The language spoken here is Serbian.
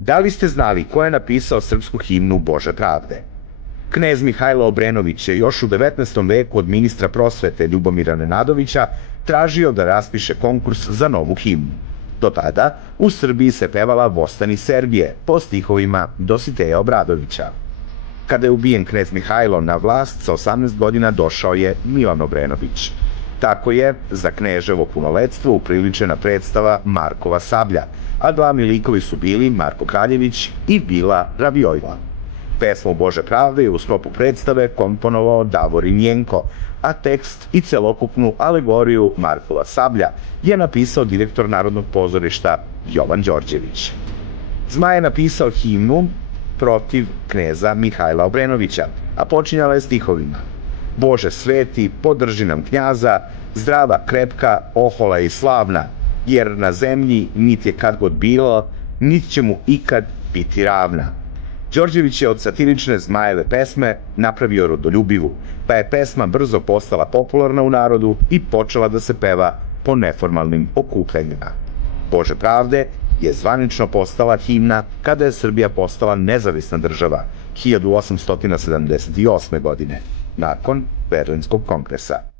Da li ste znali ko je napisao srpsku himnu Bože pravde? Knez Mihajlo Obrenović je još u 19. veku od ministra prosvete Ljubomira Nenadovića tražio da raspiše konkurs za novu himnu. Do tada u Srbiji se pevala Vostani Serbije po stihovima Dositeja Obradovića. Kada je ubijen knez Mihajlo, na vlast sa 18 godina došao je Milan Obrenović. Tako je za kneževo punoletstvo upriličena predstava Markova sablja, a glavni likovi su bili Marko Kraljević i Vila Ravijojla. Pesmu Bože pravde je u sklopu predstave komponovao Davorin Jenko, a tekst i celokupnu alegoriju Markova sablja je napisao direktor Narodnog pozorišta Jovan Đorđević. Zmaj je napisao himnu protiv kneza Mihajla Obrenovića, a počinjala je stihovima: Bože sveti, podrži nam knjaza, zdrava, krepka, ohola i slavna, jer na zemlji nit je kad god bilo, nit će mu ikad biti ravna. Đorđević je od satirične Zmajeve pesme napravio rodoljubivu, pa je pesma brzo postala popularna u narodu i počela da se peva po neformalnim okupljanjima. Bože pravde je zvanično postala himna kada je Srbija postala nezavisna država 1878. godine, nakon Berlinskog kongresa.